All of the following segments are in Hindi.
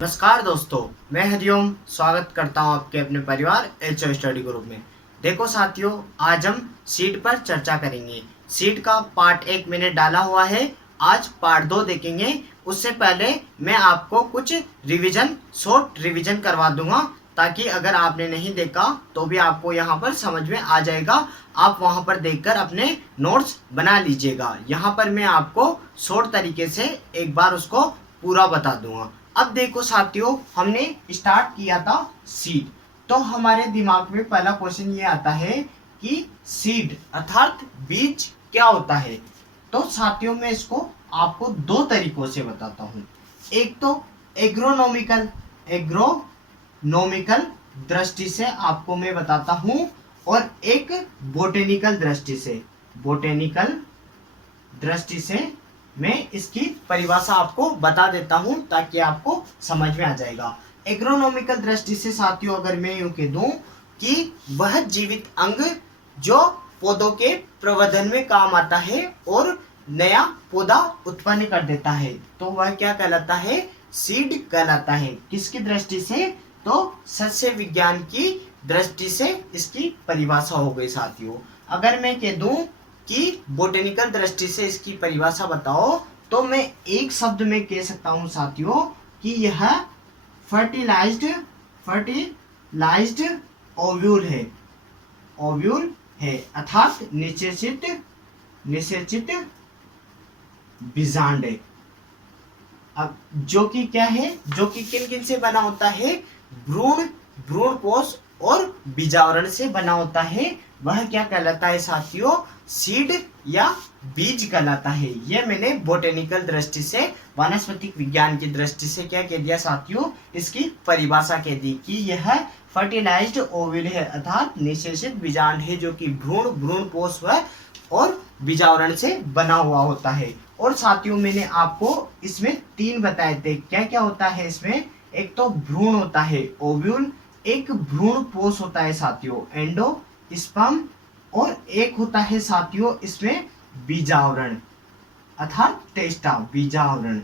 नमस्कार दोस्तों, मैं हरिओम स्वागत करता हूं आपके अपने परिवार एचओ स्टडी ग्रुप में। देखो साथियों, आज हम सीट पर चर्चा करेंगे। सीट का पार्ट 1 मैंने डाला हुआ है, आज पार्ट 2 देखेंगे। उससे पहले मैं आपको कुछ शॉर्ट रिवीजन करवा दूंगा, ताकि अगर आपने नहीं देखा तो भी आपको यहाँ पर समझ में आ जाएगा। आप वहाँ पर देखकर अपने नोट्स बना लीजिएगा। यहाँ पर मैं आपको शॉर्ट तरीके से एक बार उसको पूरा बता दूंगा। अब देखो साथियों, हमने स्टार्ट किया था सीड। तो हमारे दिमाग में पहला क्वेश्चन ये आता है कि सीड अर्थात बीज क्या होता है। तो साथियों, मैं इसको आपको दो तरीकों से बताता हूँ। एक तो एग्रोनॉमिकल दृष्टि से आपको मैं बताता हूँ, और एक बोटेनिकल दृष्टि से मैं इसकी परिभाषा आपको बता देता हूं, ताकि आपको समझ में आ जाएगा। एग्रोनॉमिकल दृष्टि से साथियों, अगर मैं यूं कह दूं कि वह जीवित अंग जो पौधों के प्रवर्धन में काम आता है और नया पौधा उत्पन्न कर देता है, तो वह क्या कहलाता है? सीड कहलाता है। किसकी दृष्टि से? तो सस्य विज्ञान की दृष्टि से इसकी परिभाषा हो गई साथियों। अगर मैं कह दूं कि बोटेनिकल दृष्टि से इसकी परिभाषा बताओ, तो मैं एक शब्द में कह सकता हूं साथियों कि यह फर्टिलाइज्ड ओव्यूल है अर्थात निषेचित बीजांड, जो कि क्या है? जो कि किन से बना होता है? भ्रूणपोष और बीजावरण से बना होता है। वह क्या कहलाता है साथियों? सीड या बीज कहलाता है। यह मैंने बोटेनिकल दृष्टि से, वानस्पतिक विज्ञान की दृष्टि से क्या कह दिया साथियों? इसकी परिभाषा कह दी कि यह फर्टिलाइज्ड ओव्यूल है अर्थात निषेचित बीजांड है, जो कि भ्रूणपोष और बीजावरण से बना हुआ होता है। और साथियों, मैंने आपको इसमें 3 बताए थे। क्या क्या होता है इसमें? एक तो भ्रूण होता है, ओव्यूल, एक भ्रूणपोष होता है साथियों, एंडोस्पर्म, और एक होता है साथियों इसमें बीजावरण अर्थात टेस्टा, बीजावरण।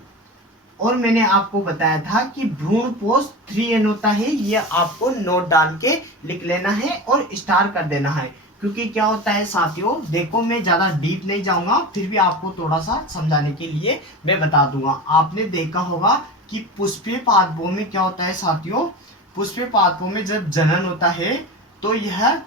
और मैंने आपको बताया था कि भ्रूणपोष 3N होता है। ये आपको नोट डाल के लिख लेना है और स्टार कर देना है, क्योंकि क्या होता है साथियों, देखो मैं ज्यादा डीप नहीं जाऊंगा, फिर भी आपको थोड़ा सा समझाने के लिए मैं बता दूंगा। आपने देखा होगा कि पुष्पीय पादपों में क्या होता है साथियों? पुष्पीय पादपों में जब जनन होता है तो यह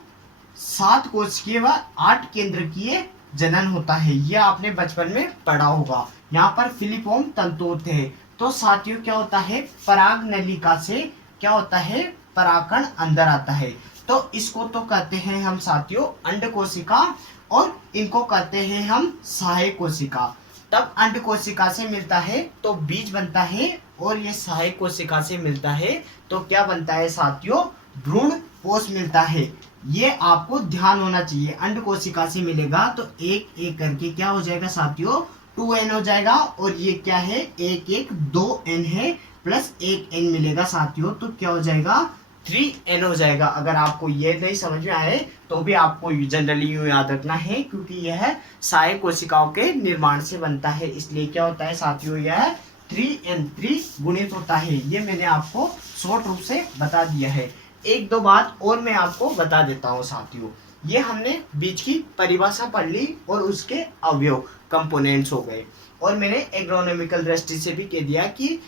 7 कोशिकीय व 8 केंद्रकीय जनन होता है। यह आपने बचपन में पढ़ा होगा। यहाँ पर फिलिपोम तंतु होते हैं। तो साथियों क्या होता है? पराग नलिका से क्या होता है? परागकण अंदर आता है। तो इसको तो कहते हैं हम साथियों अंड कोशिका, और इनको कहते हैं हम सहायक कोशिका। तब अंड कोशिका से मिलता है तो बीज बनता है, और ये सहायक कोशिका से मिलता है तो क्या बनता है साथियों? भ्रूणपोष मिलता है। ये आपको ध्यान होना चाहिए। अंड कोशिका से मिलेगा तो एक एक करके क्या हो जाएगा साथियों? 2N हो जाएगा। और ये क्या है? एक 2N है, प्लस 1N मिलेगा साथियों, तो क्या हो जाएगा? 3N हो जाएगा। अगर आपको ये नहीं समझ में आए तो भी आपको जनरली यूं याद रखना है, क्योंकि यह सहायक कोशिकाओं के निर्माण से बनता है। इसलिए क्या होता है साथियों? यह 3N3 गुणित होता है। ये मैंने आपको शॉर्ट रूप से बता दिया है। एक दो बात और मैं आपको बता देता हूँ साथियों। ये हमने बीज की परिभाषा पढ़ ली और उसके अवयव कंपोनेंट्स हो गए, और मैंने एग्रोनॉमिकल दृष्टि से भी कह दिया कि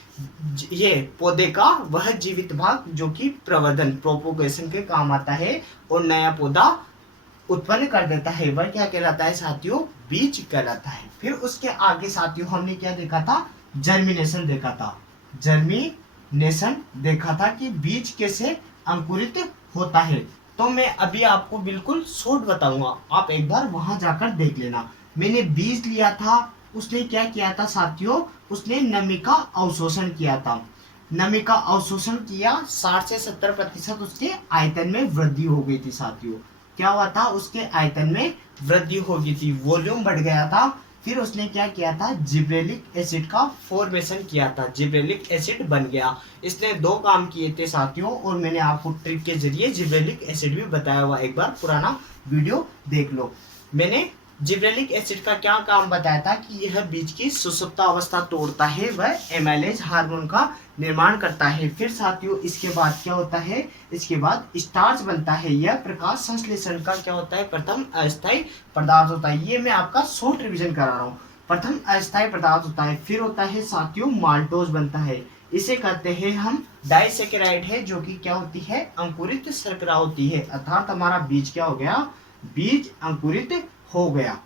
ये पौधे का वह जीवित भाग जो कि प्रवर्धन, प्रोपोगेशन के काम आता है और नया पौधा उत्पन्न कर देता है, वह क्या कहलाता है साथियों? बीज कहलाता है। फिर उसके आगे साथियों हमने क्या देखा था? जर्मिनेशन देखा था कि बीज कैसे अंकुरित होता है। तो मैं अभी आपको बिल्कुल शॉर्ट बताऊंगा, आप एक बार वहां जाकर देख लेना। मैंने बीज लिया था, उसने क्या किया था साथियों? उसने नमी का अवशोषण किया था। नमी का अवशोषण किया, 60 से 70% उसके आयतन में वृद्धि हो गई थी साथियों। क्या हुआ था? उसके आयतन में वृद्धि हो गई थी, वॉल्यूम बढ़ गया था। फिर उसने क्या किया था? जिब्रेलिक एसिड का फॉर्मेशन किया था, जिब्रेलिक एसिड बन गया। इसने 2 काम किए थे साथियों, और मैंने आपको ट्रिक के जरिए जिब्रेलिक एसिड भी बताया हुआ, एक बार पुराना वीडियो देख लो। मैंने जिब्रेलिक एसिड का क्या काम बताया था कि यह बीज की सुषुप्त अवस्था तोड़ता है, वह एमाइलेज हार्मोन का निर्माण करता है। फिर साथियों इसके बाद क्या होता है, इसके बाद स्टार्च बनता है। यह प्रकाश संश्लेषण का क्या होता है, प्रथम अस्थायी पदार्थ होता है। ये मैं आपका शॉर्ट रिवीजन करा रहा हूँ। प्रथम अस्थायी पदार्थ होता है। फिर होता है साथियों माल्टोज बनता है। इसे कहते हैं हम डाइसेकेराइड है, जो कि क्या होती है, अंकुरित शर्करा होती है। अर्थात हमारा बीज क्या हो गया, बीज अंकुरित हो गया।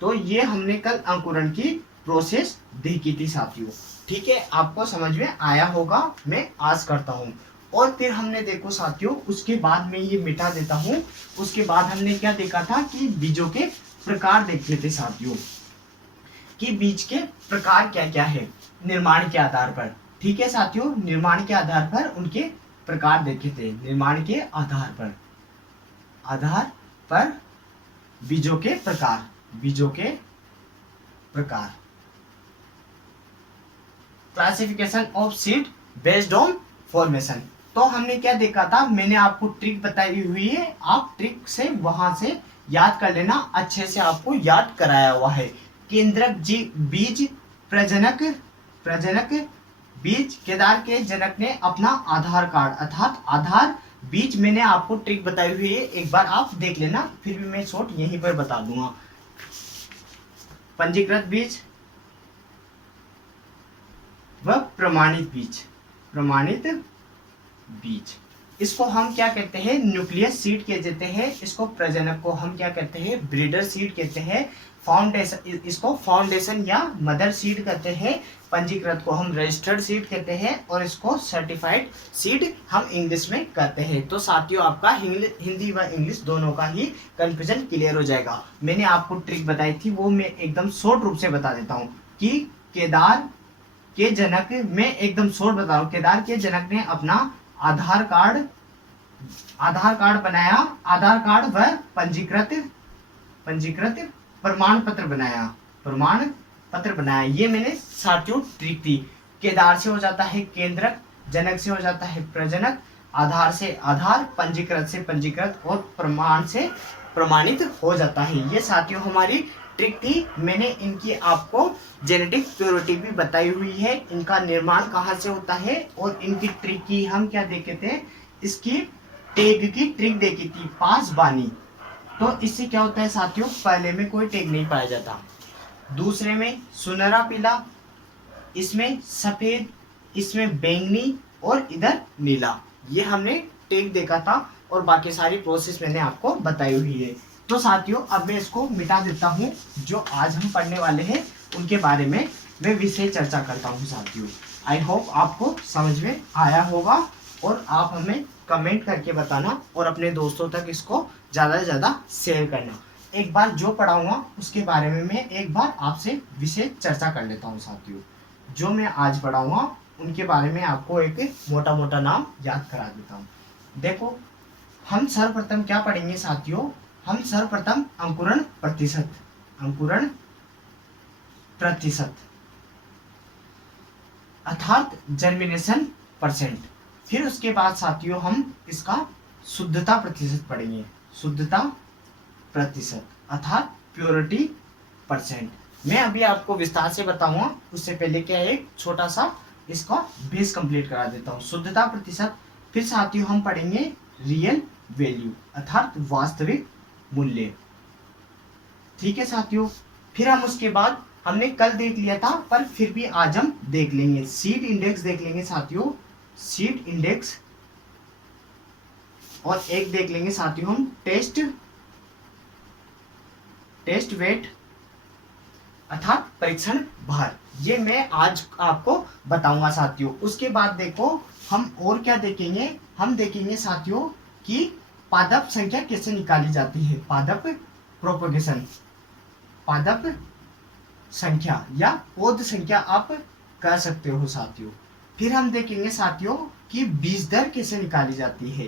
तो ये हमने कल अंकुरण की प्रोसेस देखी थी साथियों। ठीक है, आपको समझ में आया होगा, मैं आस करता हूँ। और फिर हमने देखो साथियों, उसके बाद में ये मिटा देता हूँ। उसके बाद हमने क्या देखा था कि बीजों के प्रकार देखे थे साथियों, कि बीज के प्रकार क्या क्या है निर्माण के आधार पर। ठीक है साथियों, निर्माण के आधार पर उनके प्रकार देखे थे। निर्माण के आधार पर बीजों के प्रकार, बीजों के प्रकार। Classification of seed based on formation. तो हमने क्या देखा था, मैंने आपको ट्रिक बताई हुई है, आप ट्रिक से वहां से याद कर लेना, अच्छे से आपको याद कराया हुआ है। केंद्रक बीज प्रजनक बीज, केदार के जनक ने अपना आधार कार्ड, अर्थात आधार बीज मैंने आपको ट्रिक बताई हुई है, एक बार आप देख लेना, फिर भी मैं शॉर्ट यहीं पर बता दूंगा। पंजीकृत बीज व प्रमाणित बीज, प्रमाणित बीज, इसको हम क्या कहते हैं, न्यूक्लियस सीड कहते हैं। इसको प्रजनक को हम क्या कहते हैं, ब्रीडर सीड कहते हैं। फाउंडेशन, इसको फाउंडेशन या मदर सीड कहते हैं। पंजीकृत को हम रजिस्टर्ड सीड कहते हैं, और इसको सर्टिफाइड सीड हम इंग्लिश में कहते हैं। तो साथियों आपका हिंदी व इंग्लिश दोनों का ही कंफ्यूजन क्लियर हो जाएगा। मैंने आपको ट्रिक बताई थी, वो मैं एकदम शॉर्ट रूप से बता देता हूँ कि केदार के जनक, मैं एकदम शॉर्ट बता रहा हूँ, केदार के जनक ने अपना आधार कार्ड बनाया, आधार कार्ड व पंजीकृत प्रमाण पत्र बनाया। ये मैंने साथियों ट्रिक थी। केदार से हो जाता है केंद्रक, जनक से हो जाता है प्रजनक, आधार से आधार, पंजीकृत से पंजीकृत, और प्रमाण से प्रमाणित हो जाता है। ये साथियों हमारी ट्रिक थी। मैंने इनकी आपको जेनेटिक प्योरिटी भी बताई हुई है, इनका निर्माण कहाँ से होता है, और इनकी ट्रिक की हम क्या देखे थे, इसकी टैग की ट्रिक देखी थी, पासबानी। तो इससे क्या होता है साथियों, पहले में कोई टैग नहीं पाया जाता, दूसरे में सुनहरा पीला, इसमें सफेद, इसमें बैंगनी, और इधर नीला। ये हमने टैग देखा था, और बाकी सारी प्रोसेस मैंने आपको बताई हुई है। तो साथियों अब मैं इसको मिटा देता हूँ। जो आज हम पढ़ने वाले हैं उनके बारे में मैं विषय चर्चा करता हूँ साथियों। आई होप आपको समझ में आया होगा, और आप हमें कमेंट करके बताना, और अपने दोस्तों तक इसको ज़्यादा से ज़्यादा शेयर करना। एक बार जो पढ़ाऊँगा उसके बारे में मैं एक बार आपसे विषय चर्चा कर लेता हूँ साथियों। जो मैं आज पढ़ाऊँगा उनके बारे में आपको एक मोटा मोटा नाम याद करा देता हूँ। देखो, हम सर्वप्रथम क्या पढ़ेंगे साथियों, हम सर्वप्रथम अंकुरण प्रतिशत अर्थात जर्मिनेशन परसेंट। फिर उसके बाद साथियों हम इसका शुद्धता प्रतिशत पढ़ेंगे, शुद्धता प्रतिशत अर्थात प्योरिटी परसेंट। मैं अभी आपको विस्तार से बताऊंगा, उससे पहले क्या एक छोटा सा इसका बेस कंप्लीट करा देता हूँ। शुद्धता प्रतिशत, फिर साथियों हम पढ़ेंगे रियल वैल्यू अर्थात वास्तविक मूल्य। ठीक है साथियों, फिर हम उसके बाद, हमने कल देख लिया था पर फिर भी आज हम देख लेंगे, सीड इंडेक्स देख लेंगे साथियों, सीड इंडेक्स, और एक देख लेंगे साथियों हम टेस्ट वेट अर्थात परीक्षण भार। ये मैं आज आपको बताऊंगा साथियों। उसके बाद देखो हम और क्या देखेंगे, हम देखेंगे साथियों कि पादप संख्या कैसे निकाली जाती है, पादप प्रोपगेशन, पादप संख्या या पौध संख्या आप कह सकते हो साथियों। फिर हम देखेंगे साथियों कि बीज दर कैसे निकाली जाती है,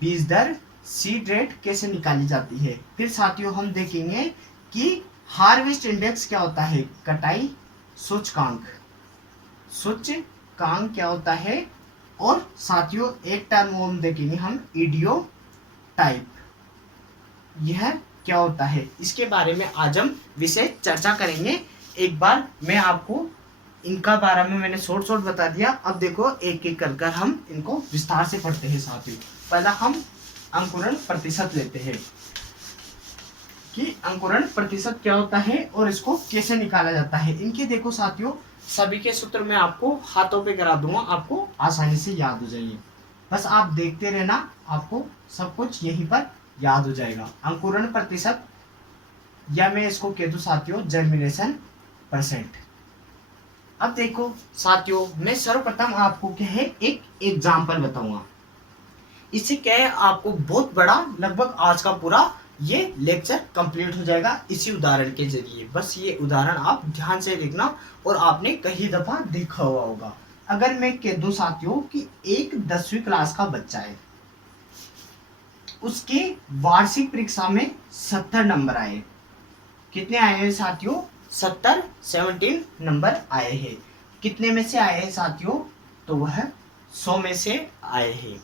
बीज दर सीड रेट कैसे निकाली जाती है। फिर साथियों हम देखेंगे कि हार्वेस्ट इंडेक्स क्या होता है, कटाई सूचकांक क्या होता है, और साथियों एक टर्म हम देखेंगे हम इडियो टाइप, यह क्या होता है, इसके बारे में आज हम विषय चर्चा करेंगे। एक बार मैं आपको इनका बारे में मैंने शॉर्ट बता दिया। अब देखो एक एक कर हम इनको विस्तार से पढ़ते हैं साथियों। पहला हम अंकुरण प्रतिशत लेते हैं कि अंकुरण प्रतिशत क्या होता है और इसको कैसे निकाला जाता है। इनके देखो साथियों सभी के सूत्र मैं आपको हाथों पे करा दूंगा, आपको आसानी से याद हो जाएंगे। बस आप देखते रहना, आपको सब कुछ यहीं पर याद हो जाएगा। अंकुरण प्रतिशत या मैं इसको कह दूं साथियों जर्मिनेशन परसेंट। अब देखो साथियों मैं सर्वप्रथम आपको क्या है एक एग्जाम्पल बताऊंगा। इससे क्या है आपको बहुत बड़ा लगभग आज का पूरा ये लेक्चर कंप्लीट हो जाएगा इसी उदाहरण के जरिए। बस ये उदाहरण आप ध्यान से देखना और आपने कई दफा देखा हुआ होगा। अगर मैं कह दूं साथियों कि एक 10वीं क्लास का बच्चा है, उसके वार्षिक परीक्षा में 70 नंबर आए। कितने आए हैं साथियों? 17 नंबर आए हैं। कितने में से आए हैं साथियों? तो वह 100 में से आए हैं।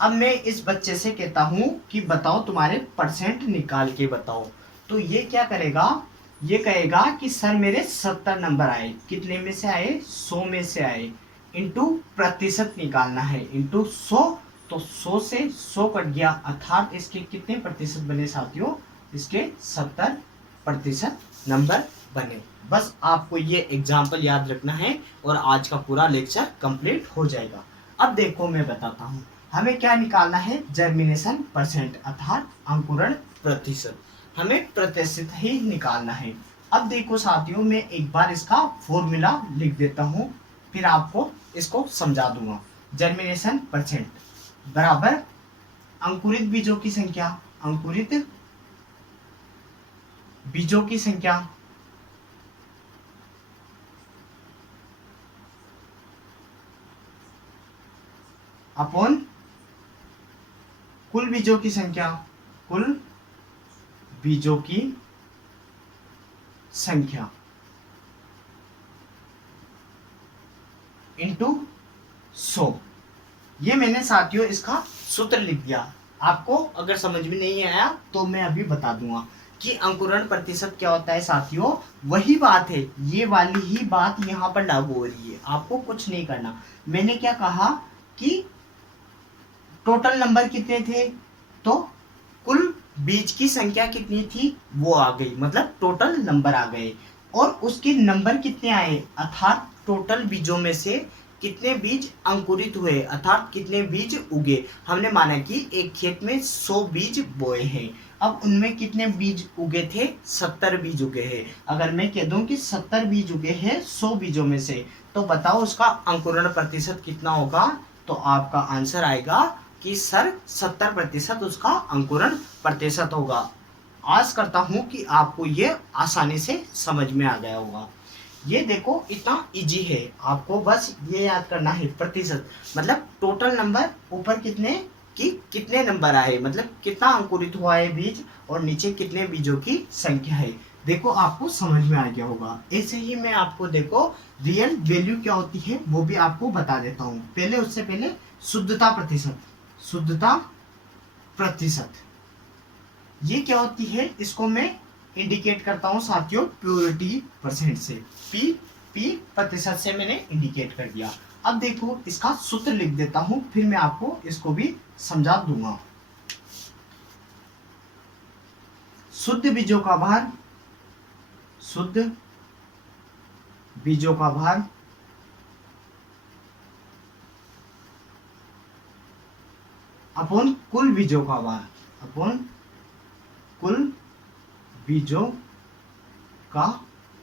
अब मैं इस बच्चे से कहता हूं कि बताओ तुम्हारे परसेंट निकाल के बताओ, तो ये क्या करेगा, ये कहेगा कि सर मेरे 70 नंबर आए। कितने में से आए? 100 में से आए। इंटू प्रतिशत निकालना है, इंटू 100। तो 100 से 100 कट गया, अर्थात इसके कितने प्रतिशत बने साथियों? इसके 70% नंबर बने। बस आपको ये एग्जाम्पल याद रखना है और आज का पूरा लेक्चर कंप्लीट हो जाएगा। अब देखो मैं बताता हूँ हमें क्या निकालना है, जर्मिनेशन परसेंट अर्थात अंकुरण प्रतिशत। हमें प्रतिशत ही निकालना है। अब देखो साथियों मैं एक बार इसका फॉर्मूला लिख देता हूँ, फिर आपको इसको समझा दूंगा। जर्मिनेशन परसेंट बराबर अंकुरित बीजों की संख्या, अंकुरित बीजों की संख्या अपॉन कुल बीजों की संख्या, कुल बीजों की संख्या इंटू 100। ये मैंने साथियों इसका सूत्र लिख दिया। आपको अगर समझ में नहीं आया तो मैं अभी बता दूंगा कि अंकुरण प्रतिशत क्या होता है साथियों। वही बात है, ये वाली ही बात यहाँ पर लागू हो रही है। आपको कुछ नहीं करना। मैंने क्या कहा कि टोटल नंबर कितने थे, तो कुल बीज की संख्या कितनी थी वो आ गई, मतलब टोटल नंबर आ गए। और उसके नंबर कितने आए, अर्थात टोटल बीजों में से कितने बीज अंकुरित हुए, अर्थात कितने बीज उगे। हमने माना कि एक खेत में 100 बीज बोए हैं। अब उनमें कितने बीज उगे थे? 70 बीज उगे हैं। अगर मैं कह दूं कि 70 बीज उगे हैं 100 बीजों में से, तो बताओ उसका अंकुरण प्रतिशत कितना होगा? तो आपका आंसर आएगा कि सर 70% उसका अंकुरण प्रतिशत होगा। आस करता हूं कि आपको ये आसानी से समझ में आ गया होगा। ये देखो इतना इजी है, आपको बस ये याद करना है प्रतिशत मतलब टोटल नंबर, ऊपर कितने नंबर आए, मतलब कितना अंकुरित हुआ है बीज, और नीचे कितने बीजों की संख्या है। देखो आपको समझ में आ गया होगा। ऐसे ही मैं आपको देखो रियल वैल्यू क्या होती है वो भी आपको बता देता हूँ। पहले उससे पहले शुद्धता प्रतिशत, शुद्धता प्रतिशत ये क्या होती है, इसको मैं इंडिकेट करता हूं साथियों प्योरिटी परसेंट से। पी प्रतिशत से मैंने इंडिकेट कर दिया। अब देखो इसका सूत्र लिख देता हूं, फिर मैं आपको इसको भी समझा दूंगा। शुद्ध बीजों का भार, शुद्ध बीजों का भार अपॉन कुल बीजों का भार, अपॉन कुल बीजों का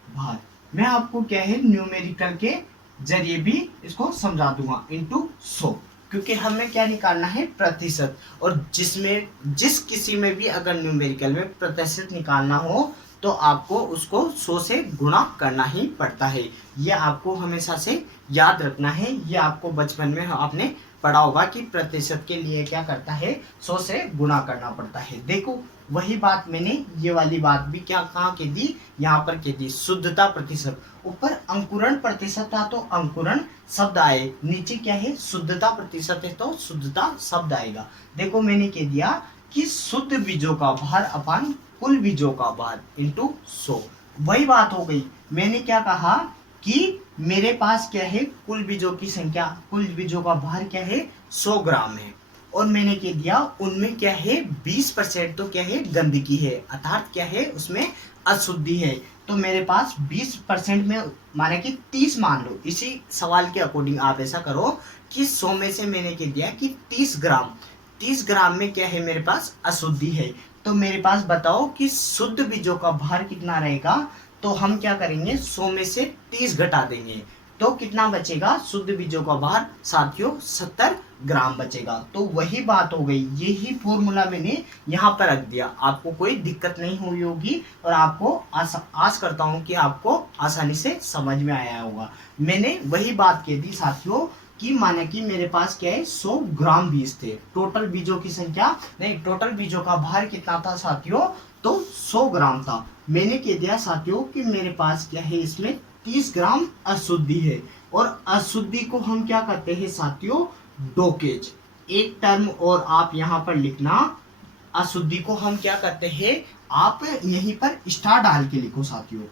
भार। मैं आपको क्या है न्यूमेरिकल के जरिए भी इसको समझा दूंगा, इंटू 100, क्योंकि हमें क्या निकालना है प्रतिशत। और जिस किसी में भी अगर न्यूमेरिकल में प्रतिशत निकालना हो तो आपको उसको 100 से गुणा करना ही पड़ता है। ये आपको हमेशा से याद रखना है। ये आपको बचपन में आपने पढ़ा होगा कि प्रतिशत के लिए क्या करता है, 100 से गुणा करना पड़ता है। देखो वही बात मैंने ये वाली बात भी क्या कहाँ के दी, यहाँ पर के दी शुद्धता प्रतिशत। ऊपर अंकुरण प्रतिशत था तो अंकुरण शब्द आए, नीचे क्या है शुद्धता प्रतिशत है तो शुद्धता शब्द आएगा। देखो मैंने कह दिया कि शुद्ध बीजों का भार अपन कुल बीजों का भार इंटू 100। वही बात हो गई, मैंने क्या कहा कि मेरे पास क्या है, कुल बीजों की संख्या, कुल बीजों का भार क्या है 100 ग्राम है, और मैंने क्या दिया उनमें क्या है 20% तो क्या है गंदगी है, अर्थात क्या है उसमें अशुद्धि है। तो मेरे पास 20% में माने कि 30 मान लो, इसी सवाल के अकॉर्डिंग आप ऐसा करो कि 100 में से मैंने क्या दिया कि 30 ग्राम में क्या है मेरे पास अशुद्धि है। तो मेरे पास बताओ कि शुद्ध बीजों का भार कितना रहेगा। तो हम क्या करेंगे 100 में से 30 घटा देंगे, तो कितना बचेगा शुद्ध बीजों का भार साथियों 70 ग्राम बचेगा। तो वही बात हो गई, यही फॉर्मूला मैंने यहाँ पर रख दिया, आपको कोई दिक्कत नहीं हुई होगी और आपको आस करता हूँ कि आपको आसानी से समझ में आया होगा। मैंने वही बात कह दी साथियों कि माने कि मेरे पास क्या है 100 ग्राम बीज थे, टोटल बीजों की संख्या नहीं, टोटल बीजों का भार कितना था साथियों, तो 100 ग्राम था। मैंने कह दिया साथियों कि मेरे पास क्या है इसमें 30 ग्राम अशुद्धि है, और अशुद्धि को हम क्या करते हैं साथियों डोकेज, एक टर्म और आप यहाँ पर लिखना, अशुद्धि को हम क्या करते हैं, आप यहीं पर स्टार डाल के लिखो साथियों,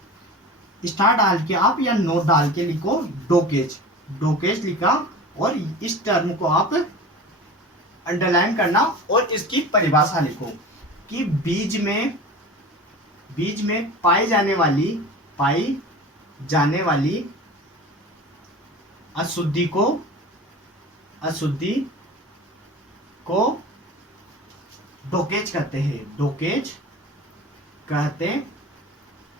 स्टार डाल के आप या नोट डाल के लिखो डोकेज, डोकेज लिखा, और इस टर्म को आप अंडरलाइन करना और इसकी परिभाषा लिखो कि बीज में पाई जाने वाली अशुद्धि को डोकेज कहते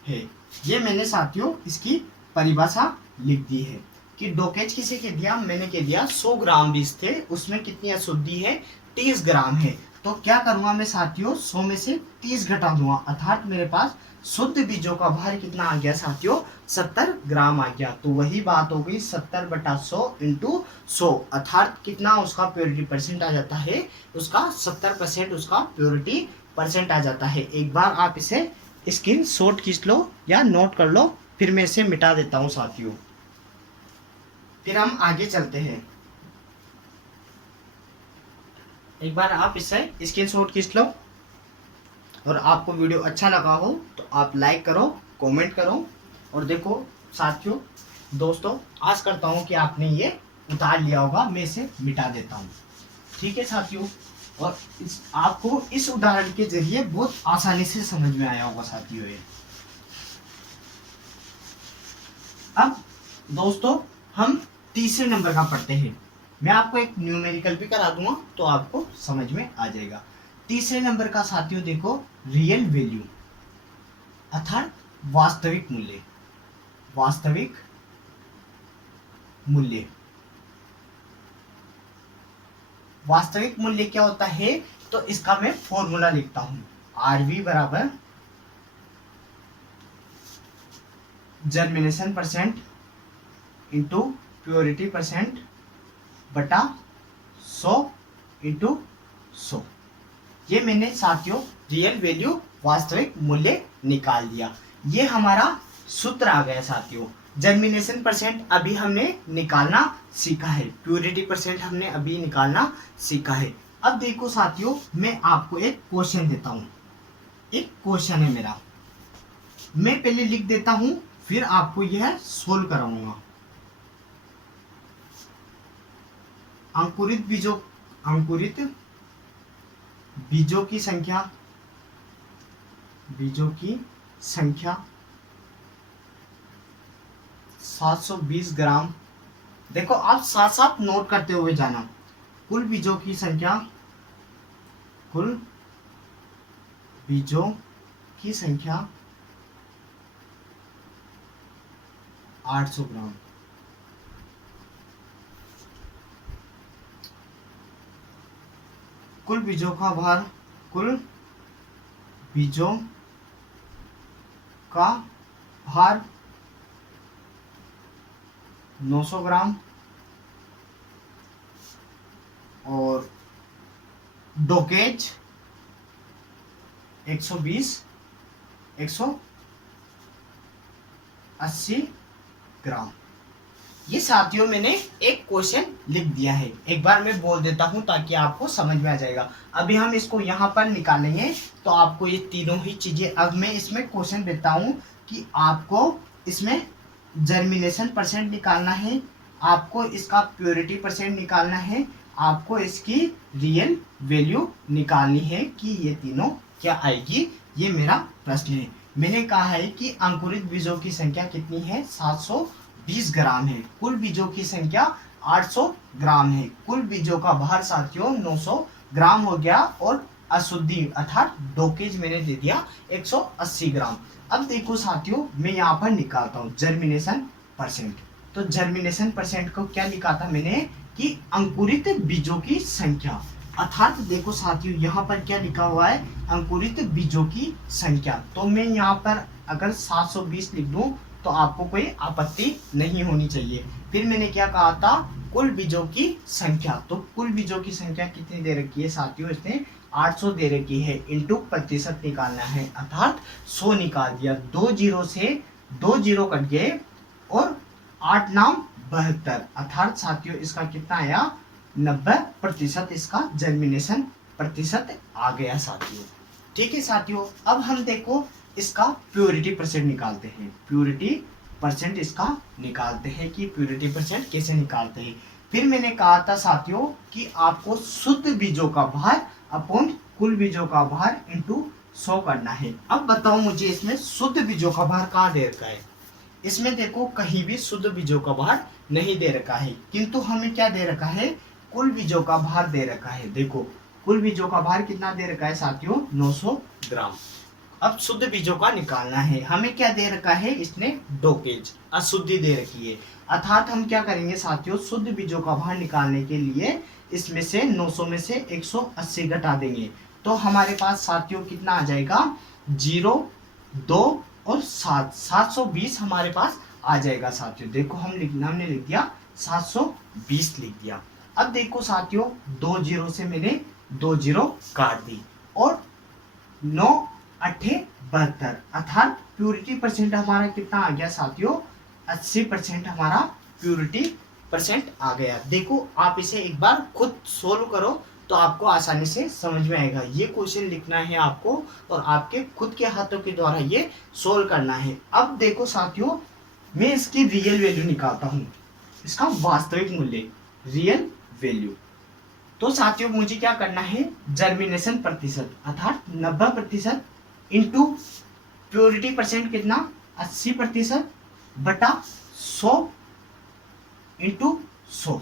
हैं। ये मैंने साथियों इसकी परिभाषा लिख दी है कि डोकेज किसे कह दिया, मैंने कह दिया 100 ग्राम बीज थे, उसमें कितनी अशुद्धि है 30 ग्राम है। तो क्या करूंगा मैं साथियों 100 में से 30 घटा दूंगा, अर्थात मेरे पास शुद्ध बीजों का भार कितना आ गया साथियों 70 ग्राम आ गया। तो वही बात हो गई 70/100 इंटू 100, अर्थात कितना उसका प्योरिटी परसेंट आ जाता है, उसका 70% उसका प्योरिटी परसेंट आ जाता है। एक बार आप इसे स्क्रीन शॉट खींच लो या नोट कर लो, फिर मैं इसे मिटा देता हूं साथियों, फिर हम आगे चलते हैं। एक बार आप इसे स्क्रीनशॉट खींच लो, और आपको वीडियो अच्छा लगा हो तो आप लाइक करो, कमेंट करो, और देखो साथियों दोस्तों आशा करता हूं कि आपने ये उतार लिया होगा, मैं इसे मिटा देता हूं, ठीक है साथियों। और आपको इस उदाहरण के जरिए बहुत आसानी से समझ में आया होगा साथियों ये। अब दोस्तों हम तीसरे नंबर का पढ़ते हैं, मैं आपको एक न्यूमेरिकल भी करा दूंगा तो आपको समझ में आ जाएगा। तीसरे नंबर का साथियों देखो रियल वैल्यू, अर्थात वास्तविक मूल्य, वास्तविक मूल्य। वास्तविक मूल्य क्या होता है, तो इसका मैं फॉर्मूला लिखता हूं, आरवी बराबर germination percent into purity percent बटा 100 इंटू 100। ये मैंने साथियों रियल वैल्यू वास्तविक मूल्य निकाल दिया। ये हमारा सूत्र आ गया साथियों। जर्मिनेशन परसेंट अभी हमने निकालना सीखा है, प्योरिटी परसेंट हमने अभी निकालना सीखा है। अब देखो साथियों मैं आपको एक क्वेश्चन देता हूं, एक क्वेश्चन है मेरा, मैं पहले लिख देता हूं फिर आपको यह सोल्व कराऊंगा। अंकुरित बीजों की संख्या 720 ग्राम। देखो आप साथ साथ नोट करते हुए जाना, कुल बीजों की संख्या 800 ग्राम। कुल बीजों का भार 900 ग्राम, और डोकेज 180 ग्राम। ये साथियों मैंने एक क्वेश्चन लिख दिया है, एक बार मैं बोल देता हूँ ताकि आपको समझ में आ जाएगा। अभी हम इसको यहाँ पर निकालेंगे तो आपको ये तीनों ही चीजें, अब मैं इसमें क्वेश्चन देता हूँ कि आपको इसमें जर्मिनेशन परसेंट निकालना है, आपको इसका प्योरिटी परसेंट निकालना है, आपको इसकी रियल वैल्यू निकालनी है कि ये तीनों क्या आएगी। ये मेरा प्रश्न है। मैंने कहा है कि अंकुरित बीजों की संख्या कितनी है, 720 ग्राम है। कुल बीजों की संख्या 800 ग्राम है। कुल बीजों का भार साथियों 900 ग्राम हो गया और अशुद्धि अर्थात डोकेज मैंने दे दिया 180 ग्राम। अब देखो साथियों, मैं यहाँ पर निकालता हूँ जर्मिनेशन परसेंट। तो जर्मिनेशन परसेंट को क्या लिखा था मैंने कि अंकुरित बीजों की संख्या, अर्थात देखो साथियों यहाँ पर क्या लिखा हुआ है, अंकुरित बीजों की संख्या। तो मैं यहाँ पर अगर 720 लिख दूं तो आपको कोई आपत्ति नहीं होनी चाहिए। फिर मैंने क्या कहा था, कुल बीजों की संख्या। तो कुल बीजों की संख्या कितनी दे रखी है साथियों, इसने 800 दे रखी है, इंटू प्रतिशत निकालना है, अर्थात 100 निकाल दिया। 2 जीरो से 2 जीरो कट गए और 8 नाम 72, अर्थात साथियों इसका कितना आया, 90% इसका जर्मिनेशन प्रतिशत आ गया साथियों। ठीक है साथियों, अब हम देखो इसका प्योरिटी परसेंट निकालते हैं। प्योरिटी परसेंट इसका निकालते हैं कि प्योरिटी परसेंट कैसे निकालते हैं। फिर मैंने कहा था साथियों कि आपको शुद्ध बीजों का भार अपॉन कुल बीजों का भार इंटू 100 करना है। अब बताओ मुझे इसमें शुद्ध बीजों का भार कहाँ दे रखा है। इसमें देखो कहीं भी शुद्ध बीजों का भार नहीं दे रखा है, किंतु हमें क्या दे रखा है, कुल बीजों का भार दे रखा है। देखो कुल बीजों का भार कितना दे रखा है साथियों, 900 ग्राम। अब शुद्ध बीजों का निकालना है। हमें क्या दे रखा है, इसने डोकेज अशुद्धि दे रखी है, अर्थात हम क्या करेंगे साथियों, शुद्ध बीजों का भार निकालने के लिए इसमें से 900 में से 180 घटा देंगे तो हमारे पास साथियों कितना आ जाएगा, 0, 2 और 7, 720 हमारे पास आ जाएगा साथियों। देखो हमने लिख दिया 720 लिख दिया। अब देखो साथियों 2 जीरो से मैंने 2 जीरो काट दी और 9 8 72, अर्थात प्योरिटी परसेंट हमारा कितना आ गया साथियों, 80% हमारा प्योरिटी परसेंट आ गया। देखो आप इसे एक बार खुद सोल्व करो तो आपको आसानी से समझ में आएगा। ये क्वेश्चन लिखना है आपको और आपके खुद के हाथों के द्वारा ये सोल्व करना है। अब देखो साथियों, मैं इसकी रियल वैल्यू निकालता हूँ, इसका वास्तविक मूल्य, रियल वैल्यू। तो साथियों मुझे क्या करना है, जर्मिनेशन प्रतिशत अर्थात 90% इंटू प्योरिटी परसेंट कितना 80% बटा 100 इंटू 100,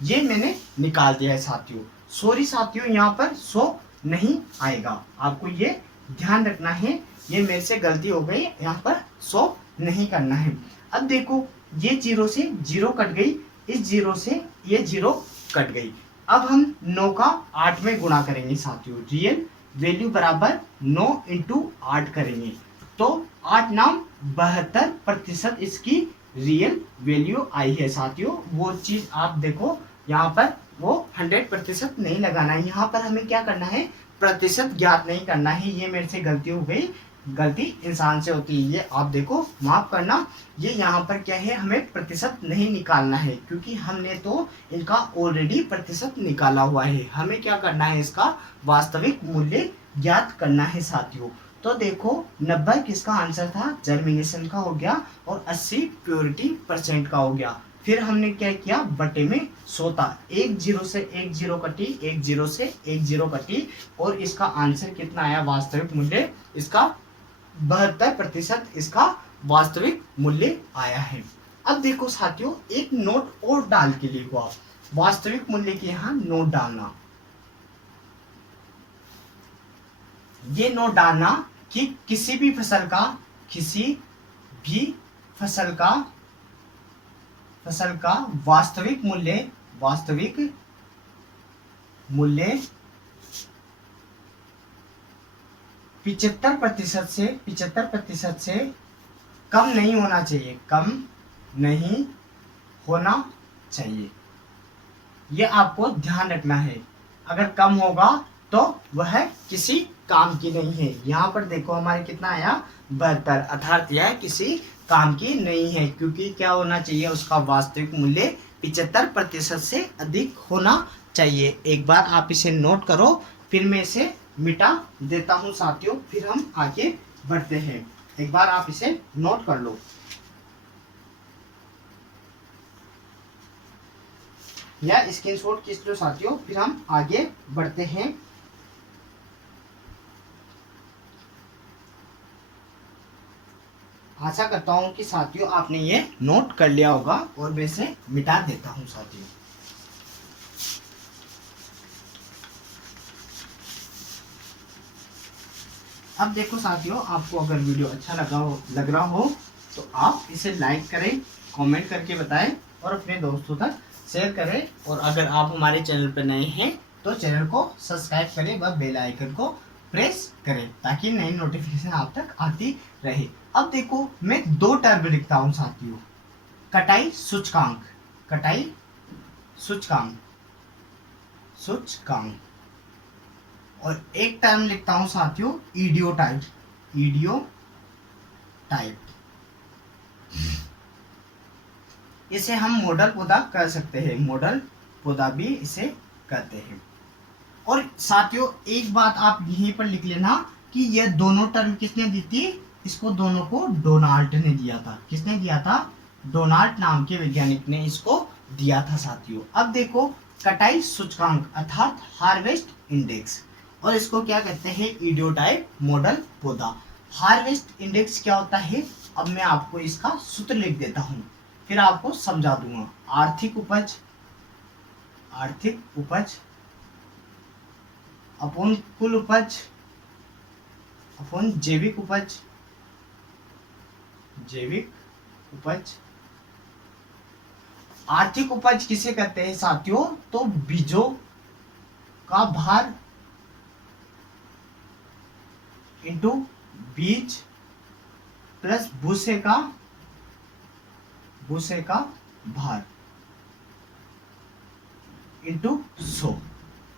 ये मैंने निकाल दिया है साथियों। सॉरी साथियों यहाँ पर 100 नहीं आएगा, आपको ये ध्यान रखना है, ये मेरे से गलती हो गई, यहाँ पर 100 नहीं करना है। अब देखो ये 0 से 0 कट गई, इस 0 से ये 0 कट गई। अब हम 9 का 8 में गुणा करेंगे साथियों, रियल वैल्यू बराबर 9 इंटू 8 करेंगे तो 8 नाम 72% इसकी रियल वैल्यू आई है साथियों। वो चीज आप देखो यहाँ पर वो 100% नहीं लगाना है, यहाँ पर हमें क्या करना है, प्रतिशत ज्ञात नहीं करना है। ये मेरे से गलती हो गई, गलती इंसान से होती है, ये आप देखो माफ करना। ये यहाँ पर क्या है, हमें प्रतिशत नहीं निकालना है क्योंकि हमने तो इनका ऑलरेडी प्रतिशत निकाला हुआ है। हमें क्या करना है, इसका वास्तविक मूल्य ज्ञात करना है साथियों। तो देखो 90 किसका आंसर था, जर्मिनेशन का हो गया और 80 प्योरिटी परसेंट का हो गया। फिर हमने क्या किया, बटे में 100 था, 1 0 से 1 0 कटी, 1 0 से 1 0 कटी और इसका आंसर कितना आया, वास्तविक मूल्य इसका 72% इसका वास्तविक मूल्य आया है। अब देखो साथियों एक नोट और डाल के लिखो आप, वास्तविक मूल्य के यहाँ नोट डालना, ये नोट डालना कि किसी भी फसल का वास्तविक मूल्य 75% से कम नहीं होना चाहिए, ये आपको ध्यान रखना है। अगर कम होगा तो वह किसी काम की नहीं है। यहाँ पर देखो हमारे कितना आया 72, अर्थात यह किसी काम की नहीं है, क्योंकि क्या होना चाहिए, उसका वास्तविक मूल्य 75% से अधिक होना चाहिए। एक बार आप इसे नोट करो, फिर मैं इसे मिटा देता हूँ साथियों, फिर हम आगे बढ़ते हैं। एक बार आप इसे नोट कर लो या स्क्रीनशॉट खींच लो साथियों, फिर हम आगे बढ़ते हैं। आशा करता हूं कि साथियों आपने ये नोट कर लिया होगा, और मैं इसे मिटा देता हूं साथियों। अब देखो साथियों, आपको अगर वीडियो अच्छा लग रहा हो तो आप इसे लाइक करें, कमेंट करके बताएं और अपने दोस्तों तक शेयर करें। और अगर आप हमारे चैनल पर नए हैं तो चैनल को सब्सक्राइब करें व बेल आइकन को प्रेस करें, ताकि नई नोटिफिकेशन आप तक आती रहे। अब देखो, मैं दो टर्म लिखता हूं साथियों, कटाई सूचकांक, कटाई सूचकांक, सूचकांक, और एक टर्म लिखता हूं साथियों इडियोटाइप, इडियोटाइप। इसे हम मॉडल पौधा कर सकते हैं, मॉडल पौधा भी इसे कहते हैं। और साथियों एक बात आप यहीं पर लिख लेना कि ये दोनों टर्म किसने दी थी, इसको दोनों को डोनाल्ड ने दिया था। किसने दिया था? डोनाल्ड नाम के वैज्ञानिक ने इसको दिया था साथियों। अब देखो, कटाई सूचकांक अर्थात हार्वेस्ट इंडेक्स, और इसको क्या कहते हैं, इडियोटाइप मॉडल पौधा। हार्वेस्ट इंडेक्स क्या होता है, अब मैं आपको इसका सूत्र लिख देता हूं, फिर आपको समझा दूंगा। आर्थिक उपज, आर्थिक उपज अपॉन कुल उपज अपॉन जैविक उपज, जैविक उपज। आर्थिक उपज किसे कहते हैं साथियों, तो बीजों का भार इंटू बीज प्लस भूसे का भार इंटू 100।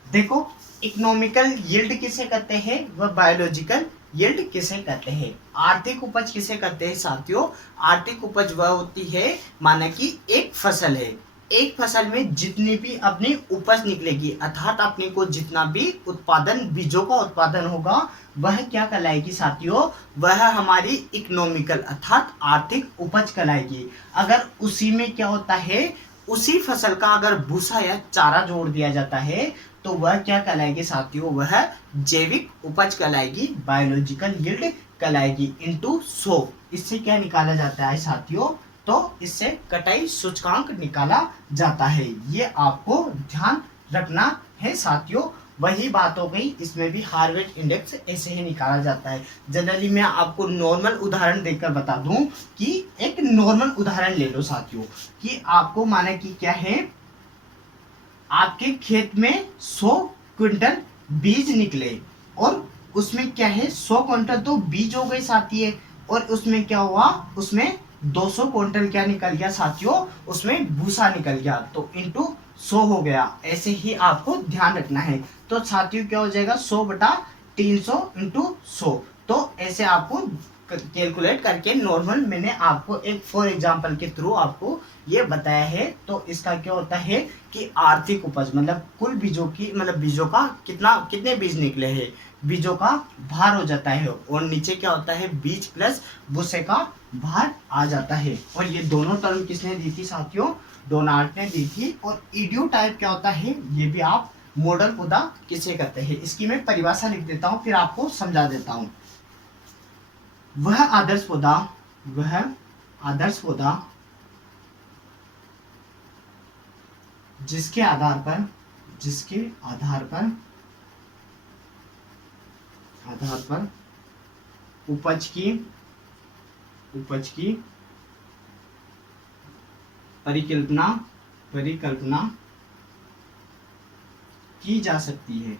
देखो, इकोनॉमिकल यील्ड किसे कहते हैं व बायोलॉजिकल यील्ड किसे कहते हैं। आर्थिक उपज किसे कहते हैं साथियों, आर्थिक उपज वह होती है, माना कि एक फसल है, एक फसल में जितनी भी अपनी उपज निकलेगी, अर्थात अपने को जितना भी उत्पादन, बीजों का उत्पादन होगा, वह क्या कहलाएगी साथियों, वह हमारी इकोनॉमिकल अर्थात आर्थिक उपज कहलाएगी। अगर उसी में क्या होता है, उसी फसल का अगर भूसा या चारा जोड़ दिया जाता है तो वह क्या कहलाएगी साथियों, वह जैविक उपज कहलाएगी, बायोलॉजिकल यील्ड कहलाएगी इंटू 100। इससे क्या निकाला जाता है साथियों, तो इससे कटाई सूचकांक निकाला जाता है। ये आपको ध्यान रखना है साथियों। वही बात हो गई, इसमें भी हार्वेस्ट इंडेक्स ऐसे ही निकाला जाता है। जनरली मैं आपको नॉर्मल उदाहरण देकर बता दूं कि एक नॉर्मल उदाहरण ले लो साथियों, कि आपको माना कि क्या है, आपके खेत में 100 क्विंटल बीज निकले, और उसमें क्या है, 100 क्विंटल तो बीज हो गए साथी, और उसमें क्या हुआ, उसमें 200 क्विंटल क्या निकल गया साथियों, उसमें भूसा निकल गया, तो इंटू 100 हो गया। ऐसे ही आपको ध्यान रखना है। तो साथियों क्या हो जाएगा, 100/300 इंटू 100। तो ऐसे आपको कैलकुलेट करके नॉर्मल, मैंने आपको एक फॉर एग्जांपल के थ्रू आपको ये बताया है। तो इसका क्या होता है कि आर्थिक उपज मतलब कुल बीजों की, मतलब बीजों का कितने बीज निकले हैं, बीजों का भार हो जाता है, और नीचे क्या होता है, बीज प्लस भूसे का भार आ जाता है। और ये दोनों टर्म किसने दी थी साथियों, डोनाल्ड ने दी थी। और इडियोटाइप क्या होता है, ये भी आप मॉडल पौधा किसे कहते हैं, इसकी मैं परिभाषा लिख देता हूँ, फिर आपको समझा देता हूँ। वह आदर्श पौधा, वह आदर्श पौधा जिसके आधार पर उपज की परिकल्पना की जा सकती है।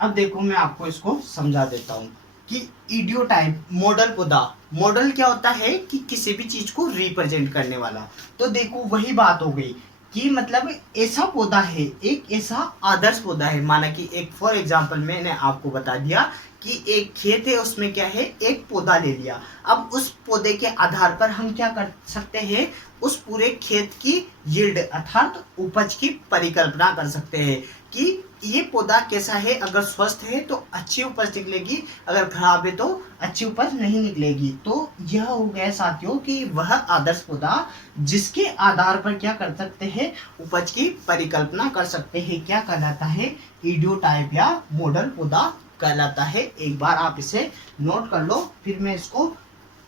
अब देखो, मैं आपको इसको समझा देता हूं कि इडियोटाइप मॉडल पौधा, मॉडल क्या होता है कि किसी भी चीज को रिप्रेजेंट करने वाला। तो देखो, वही बात हो गई कि मतलब ऐसा पौधा है, एक ऐसा आदर्श पौधा है, माना कि एक फॉर एग्जांपल मैंने आपको बता दिया कि एक खेत है, उसमें क्या है, एक पौधा ले लिया। अब उस पौधे के आधार पर हम क्या कर सकते हैं, उस पूरे खेत की यील्ड अर्थात उपज की परिकल्पना कर सकते हैं कि ये पौधा कैसा है, अगर स्वस्थ है तो अच्छी उपज निकलेगी, अगर खराब है तो अच्छी उपज नहीं निकलेगी। तो यह हो गया साथियों कि वह आदर्श पौधा जिसके आधार पर क्या कर सकते हैं, उपज की परिकल्पना कर सकते हैं, क्या कहलाता है, इडियोटाइप या मॉडल पौधा कहलाता है। एक बार आप इसे नोट कर लो, फिर मैं इसको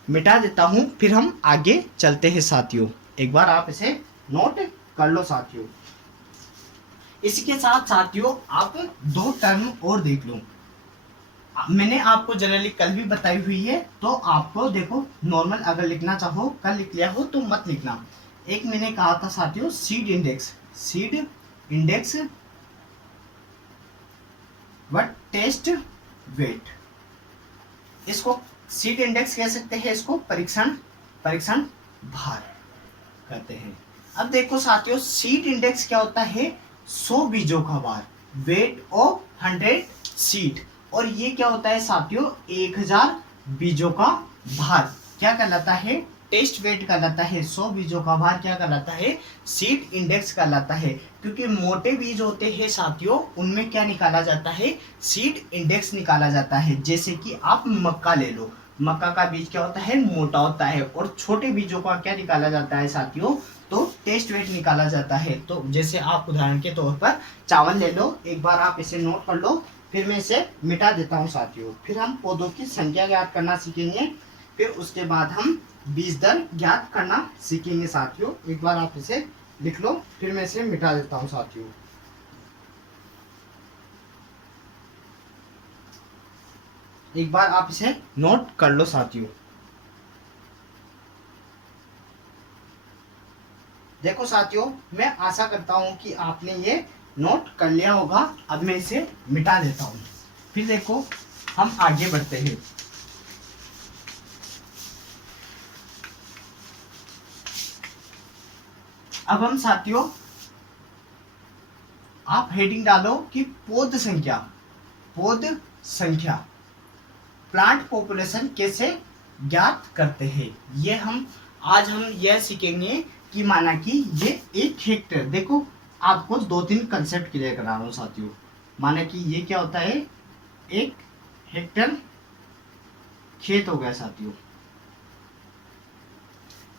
मिटा देता हूं, फिर हम आगे चलते हैं साथियों। एक बार आप इसे नोट कर लो साथियों। इसके साथ साथियों आप दो टर्म और देख लो, मैंने आपको जनरली कल भी बताई हुई है, तो आपको देखो नॉर्मल अगर लिखना चाहो, कल लिख लिया हो तो मत लिखना। एक मैंने कहा था साथियों सीड इंडेक्स व टेस्ट वेट, इसको सीड इंडेक्स कह सकते हैं, इसको परीक्षण भार कहते हैं। अब देखो साथियों सीड इंडेक्स क्या होता है, 100 बीजों का भार, वेट ऑफ 100 सीड, और ये क्या होता है साथियों, 1000 बीजों का भार क्या कहलाता है, टेस्ट वेट कहलाता है। 100 बीजों का भार क्या कहलाता है, सीड इंडेक्स कहलाता है। क्योंकि मोटे बीज होते हैं साथियों, उनमें क्या निकाला जाता है, सीड इंडेक्स निकाला जाता है। जैसे कि आप मक्का ले लो, मक्का का बीज क्या होता है, मोटा होता है, और छोटे बीजों का क्या निकाला जाता है साथियों, तो टेस्ट वेट निकाला जाता है। तो जैसे आप उदाहरण के तौर पर चावल ले लो, एक बार आप इसे नोट कर लो, फिर मैं इसे मिटा देता हूँ साथियों। फिर हम पौधों की संख्या ज्ञात करना सीखेंगे, फिर उसके बाद हम बीज दर ज्ञात करना सीखेंगे साथियों। एक बार आप इसे लिख लो, फिर मैं इसे मिटा देता हूँ साथियों। एक बार आप इसे नोट कर लो साथियों। देखो साथियों, मैं आशा करता हूं कि आपने ये नोट कर लिया होगा। अब मैं इसे मिटा देता हूं, फिर देखो हम आगे बढ़ते हैं। अब हम साथियों, आप हेडिंग डालो कि पौध संख्या प्लांट पॉपुलेशन कैसे ज्ञात करते हैं। ये आज हम यह सीखेंगे कि माना कि ये 1 हेक्टेयर, देखो आपको 2-3 कंसेप्ट क्लियर करा रहा हूँ साथियों। माना कि ये क्या होता है, 1 हेक्टेयर खेत हो गया साथियों,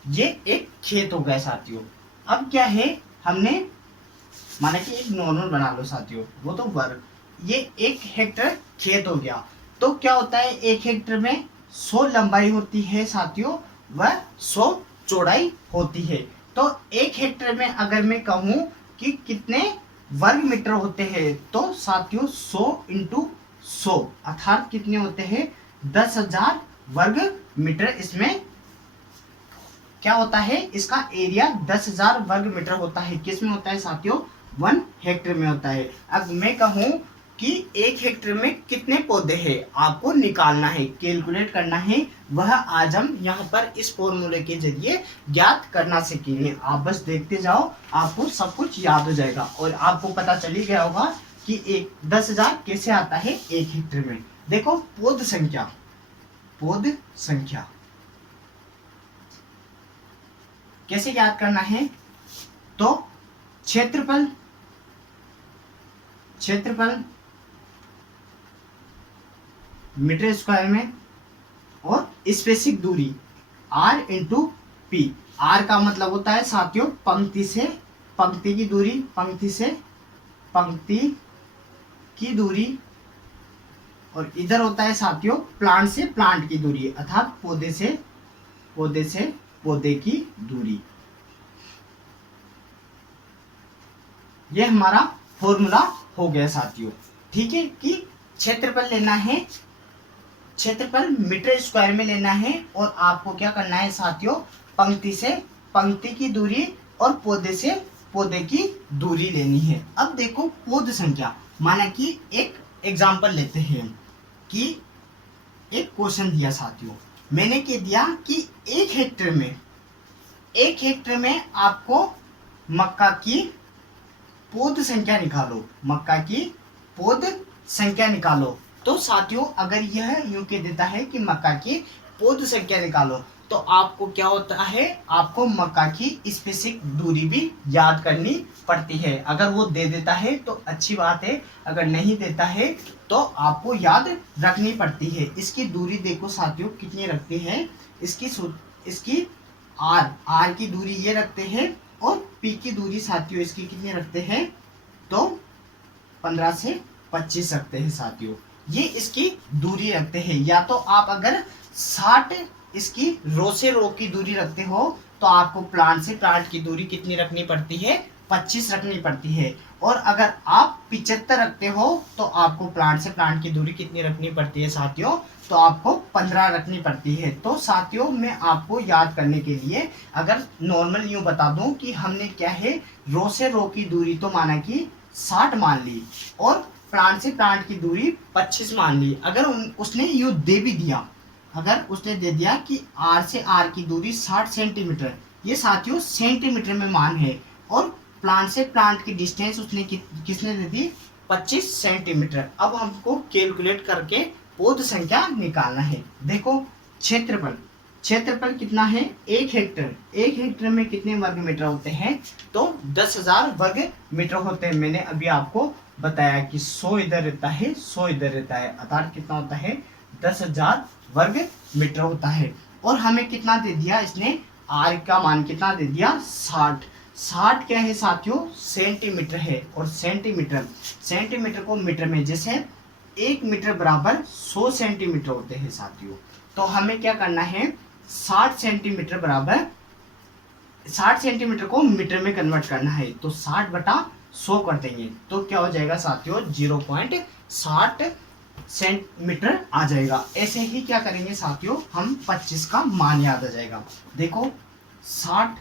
ये एक खेत हो गया साथियों। अब क्या है, हमने माना कि एक नॉर्मल बना लो साथियों, वो तो वर्ग, ये 1 हेक्टेयर खेत हो गया। तो क्या होता है, 1 हेक्टेयर में 100 लंबाई होती है साथियों, वह 100 चौड़ाई होती है। तो 1 हेक्टेयर में अगर मैं कहूं कि कितने वर्ग मीटर होते हैं, तो साथियों 100 इंटू 100 अर्थात कितने होते हैं, 10,000 वर्ग मीटर। इसमें क्या होता है, इसका एरिया 10,000 वर्ग मीटर होता है। किस में होता है साथियों, 1 हेक्टेयर में होता है। अब मैं कहूं कि 1 हेक्टेयर में कितने पौधे हैं, आपको निकालना है, कैलकुलेट करना है, वह आज हम यहाँ पर इस फॉर्मूले के जरिए ज्ञात करना सीखेंगे। आप बस देखते जाओ, आपको सब कुछ याद हो जाएगा, और आपको पता चल ही गया होगा कि 10,000 कैसे आता है 1 हेक्टेयर में। देखो पौध संख्या कैसे याद करना है, तो क्षेत्रफल मीटर स्क्वायर में, और स्पेसिफिक दूरी r इंटू पी। r का मतलब होता है साथियों पंक्ति से पंक्ति की दूरी, पंक्ति से पंक्ति की दूरी, और इधर होता है साथियों प्लांट से प्लांट की दूरी, अर्थात पौधे से पौधे की दूरी। यह हमारा फॉर्मूला हो गया साथियों। ठीक है, कि क्षेत्रफल लेना है, क्षेत्रफल मीटर स्क्वायर में लेना है, और आपको क्या करना है साथियों, पंक्ति से पंक्ति की दूरी और पौधे से पौधे की दूरी लेनी है। अब देखो पौध संख्या, माना कि एक एग्जांपल लेते हैं कि एक क्वेश्चन दिया साथियों, मैंने कह दिया कि 1 हेक्टेयर में आपको मक्का की पौध संख्या निकालो, मक्का की पौध संख्या निकालो। तो साथियों अगर यह यूं कह देता है कि मक्का की पौध संख्या निकालो, तो आपको क्या होता है, आपको मक्का की स्पेसिफिक दूरी भी याद करनी पड़ती है। अगर वो दे देता है तो अच्छी बात है, अगर नहीं देता है तो आपको याद रखनी पड़ती है। इसकी दूरी देखो साथियों कितनी रखते हैं, इसकी आर की दूरी ये रखते हैं और पी की दूरी साथियों इसकी कितनी रखते हैं, तो 15 से 25 रखते हैं साथियों। ये इसकी दूरी रखते हैं। या तो आप अगर 60 इसकी रो से रो की दूरी रखते हो तो आपको प्लांट से प्लांट की दूरी कितनी रखनी पड़ती है, 25 रखनी पड़ती है। और अगर आप 75 रखते हो तो आपको प्लांट से प्लांट की दूरी कितनी रखनी पड़ती है साथियों, तो आपको 15 रखनी पड़ती है। तो साथियों मैं आपको याद करने के लिए अगर नॉर्मल यूं बता दूं कि हमने क्या है, रो से रो की दूरी तो माना कि 60 मान ली और प्लांट से प्लांट की दूरी 25 मान ली। अगर उसने यूं दे भी दिया, अगर उसने दे दिया कि आर से आर की दूरी 60 सेंटीमीटर, ये साथियों सेंटीमीटर में मान है, और प्लांट से प्लांट की डिस्टेंस उसने किसने दे दी, 25 सेंटीमीटर। अब हमको कैलकुलेट करके पौध संख्या निकालना है। देखो क्षेत्रफल, क्षेत्रफल कितना है, 1 हेक्टर, 1 हेक्टर में कितने वर्ग मीटर होते हैं, तो 10,000 वर्ग मीटर होते हैं। मैंने अभी आपको बताया कि 100 इधर रहता है, 100 इधर रहता है, अर्थात कितना होता है, 10,000 वर्ग मीटर होता है। और हमें कितना दे दिया इसने, आर का मान कितना दे दिया, 60। 60 क्या है साथियों, सेंटीमीटर है। और सेंटीमीटर को मीटर में, जैसे 1 मीटर बराबर 100 सेंटीमीटर होते हैं साथियों। तो हमें क्या करना है, 60 सेंटीमीटर बराबर 60 सेंटीमीटर को मीटर में कन्वर्ट करना है। तो 60/100 कर देंगे तो क्या हो जाएगा साथियों, 0.60 सेंटीमीटर आ जाएगा। ऐसे ही क्या करेंगे साथियों, हम 25 का मान याद आ जाएगा। देखो 60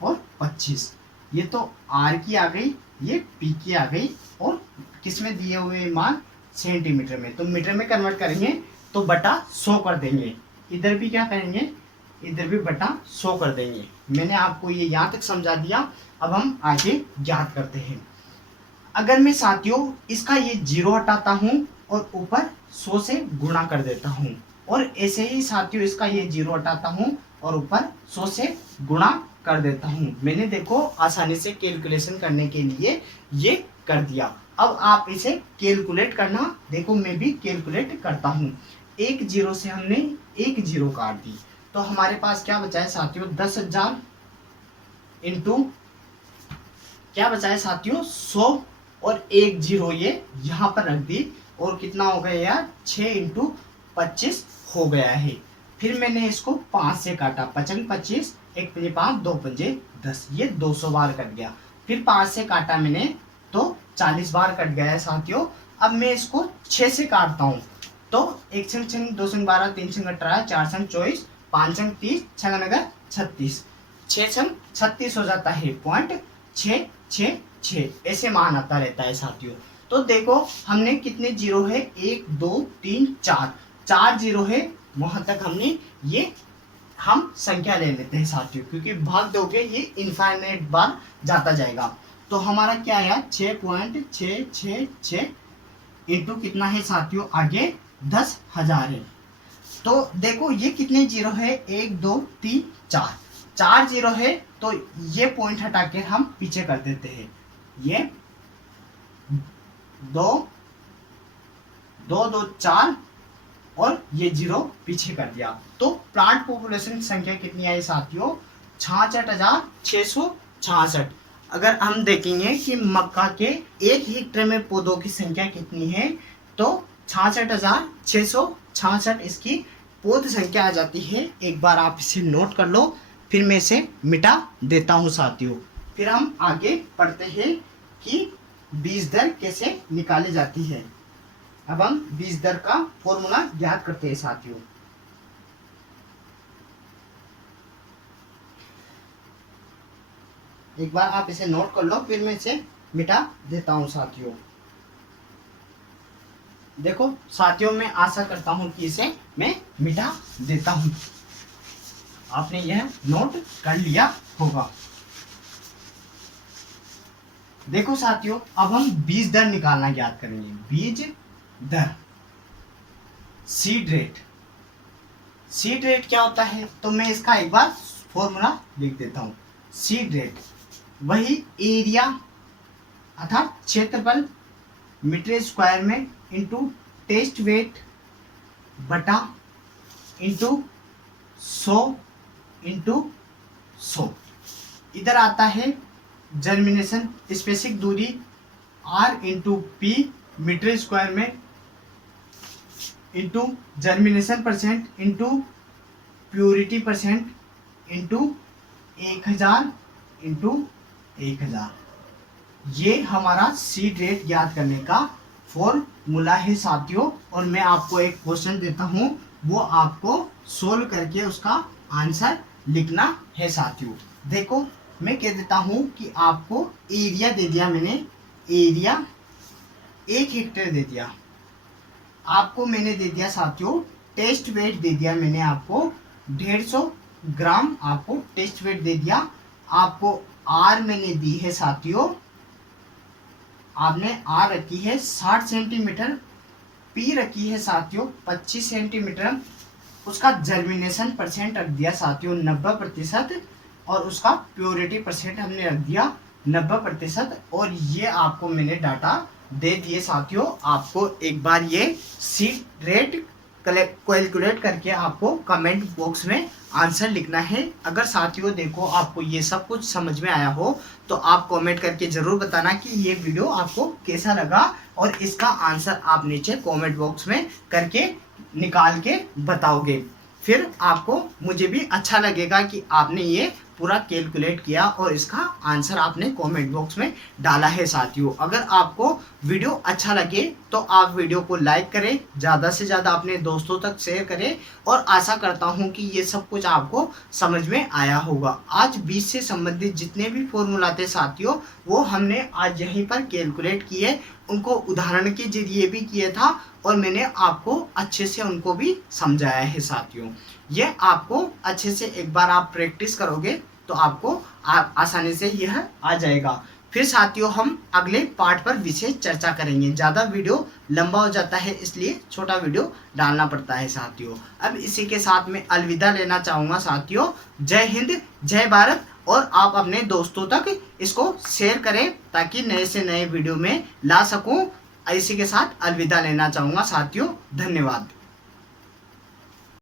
और 25, ये तो आर की आ गई, ये पी की आ गई, और किसमें दिए हुए मान, सेंटीमीटर में। तो मीटर में कन्वर्ट करेंगे तो बटा 100 कर देंगे। इधर भी क्या करेंगे, इधर भी बटा 100 कर देंगे। मैंने आपको ये यहाँ तक समझा दिया। अब हम आगे ज्ञात करते हैं। अगर मैं साथियों इसका ये 0 हटाता हूँ और ऊपर 100 से गुणा कर देता हूँ, और ऐसे ही साथियों इसका ये 0 हटाता हूँ और ऊपर 100 से गुणा कर देता हूँ। मैंने देखो आसानी से कैलकुलेशन करने के लिए ये कर दिया। अब आप इसे कैलकुलेट करना, देखो मैं भी कैलकुलेट करता हूँ। 1 0 से हमने 1 0 काट दी, तो हमारे पास क्या बचा है साथियों, 10,000 इंटू क्या बचा है साथियों, 100 और 1 0 ये यहाँ पर रख दी, और कितना हो गया यार, 6 इंटू 25 हो गया है। फिर मैंने इसको 5 से काटा, 55 25, 1 5 5, 2 5 10, ये 200 बार कट गया। फिर 5 से काटा मैंने तो 40 बार कट गया है साथियों। अब मैं इसको 6 से काटता हूँ, तो 1 संग 6, 2 संग 12, 3 संग 18, 4 संग 24, 5 संग 30, 6 नगर 36, 6 संग 36 हो जाता है, 0.666, ऐसे मान आता रहता है साथियों। तो देखो हमने कितने जीरो है, 1 2 3 4 जीरो है, वहां तक हमने ये हम संख्या ले लेते हैं साथियों, क्योंकि भाग दोगे ये इनफाइनाइट बार जाता जाएगा। तो हमारा क्या है, 6.666 इंटू कितना है साथियों, आगे 10,000 है। तो देखो ये कितने जीरो है, 1 2 3 4 जीरो है, तो ये पॉइंट हटा के हम पीछे कर देते हैं, ये 2 2 2 4 और ये जीरो पीछे कर दिया। तो प्लांट पॉपुलेशन संख्या कितनी आई साथियों, 66,666। अगर हम देखेंगे कि मक्का के 1 हेक्टेयर में पौधों की संख्या कितनी है, तो 66,666 इसकी पौध संख्या आ जाती है। एक बार आप इसे नोट कर लो, फिर मैं इसे मिटा देता हूं साथियों। फिर हम आगे पढ़ते हैं कि बीज दर कैसे निकाली जाती है। अब हम बीज दर का फॉर्मूला ज्ञात करते हैं साथियों। एक बार आप इसे नोट कर लो, फिर मैं इसे मिटा देता हूं साथियों। देखो साथियों, मैं आशा करता हूं कि इसे मैं मिटा देता हूं। आपने यह नोट कर लिया होगा। देखो साथियों, अब हम बीज दर निकालना ज्ञात करेंगे। बीज दर, सीड रेट। सीड रेट क्या होता है, तो मैं इसका एक बार फॉर्मूला लिख देता हूं। सीड रेट वही एरिया अर्थात क्षेत्रफल मीटर स्क्वायर में इंटू टेस्ट वेट बटा इंटू 100 इधर आता है जर्मिनेशन स्पेसिफिक दूरी r into P meter square में into germination percent into purity percent into 1000 into 1000। ये हमारा सीड रेट ज्ञात करने का फॉर्मूला है साथियों। और मैं आपको एक क्वेश्चन देता हूं, वो आपको सोल्व करके उसका आंसर लिखना है साथियों। देखो मैं कह देता हूं कि आपको एरिया दे दिया मैंने, एरिया 1 हेक्टेयर दे दिया आपको, मैंने दे दिया साथियों टेस्ट वेट दे दिया मैंने आपको 150 ग्राम, आपको टेस्ट वेट दे दिया। आपको आर मैंने दी है साथियों, आपने आर रखी है 60 सेंटीमीटर, पी रखी है साथियों 25 सेंटीमीटर, उसका जर्मिनेशन परसेंट रख दिया साथियों 90%, और उसका प्योरिटी परसेंट हमने रख दिया 90%। और ये आपको मैंने डाटा दे दिए साथियों। आपको एक बार ये सीड रेट कैलकुलेट करके आपको कमेंट बॉक्स में आंसर लिखना है। अगर साथियों देखो आपको ये सब कुछ समझ में आया हो तो आप कमेंट करके ज़रूर बताना कि ये वीडियो आपको कैसा लगा, और इसका आंसर आप नीचे कमेंट बॉक्स में करके निकाल के बताओगे। फिर आपको मुझे भी अच्छा लगेगा कि आपने ये पूरा कैलकुलेट किया और इसका आंसर आपने कमेंट बॉक्स में डाला है साथियों। अगर आपको वीडियो अच्छा लगे तो आप वीडियो को लाइक करें, ज़्यादा से ज़्यादा अपने दोस्तों तक शेयर करें, और आशा करता हूं कि ये सब कुछ आपको समझ में आया होगा। आज बीज से संबंधित जितने भी फॉर्मूला थे साथियों वो हमने आज यहीं पर कैलकुलेट किए, उनको उदाहरण के जरिए भी किया था और मैंने आपको अच्छे से उनको भी समझाया है साथियों। ये आपको अच्छे से एक बार आप प्रैक्टिस करोगे तो आपको आसानी से यह आ जाएगा। फिर साथियों हम अगले पार्ट पर विशेष चर्चा करेंगे। ज़्यादा वीडियो लंबा हो जाता है इसलिए छोटा वीडियो डालना पड़ता है साथियों। अब इसी के साथ मैं अलविदा लेना चाहूँगा साथियों। जय हिंद, जय भारत, और आप अपने दोस्तों तक इसको शेयर करें ताकि नए से नए वीडियो में ला सकूं। इसी के साथ अलविदा लेना चाहूँगा साथियों। धन्यवाद।